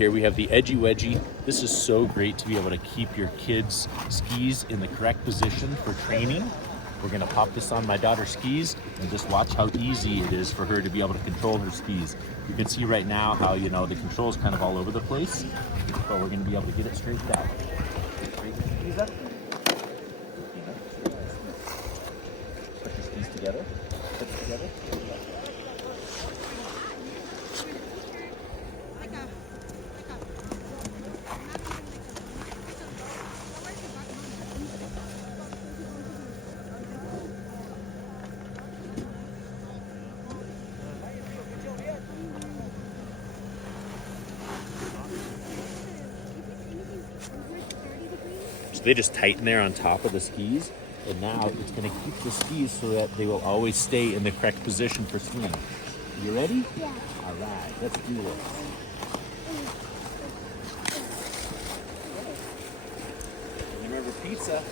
Here we have the Edgy Wedgie. This is so great to be able to keep your kids' skis in the correct position for training. We're gonna pop this on my daughter's skis and just watch how easy it is for her to be able to control her skis. You can see right now how, you know, the control is kind of all over the place, but we're gonna be able to get it straight down. Straighten your skis up. Put your skis together. Put it together. So they just tighten there on top of the skis, and now it's going to keep the skis so that they will always stay in the correct position for swing. You ready? Yeah. All right, let's do this. Remember pizza.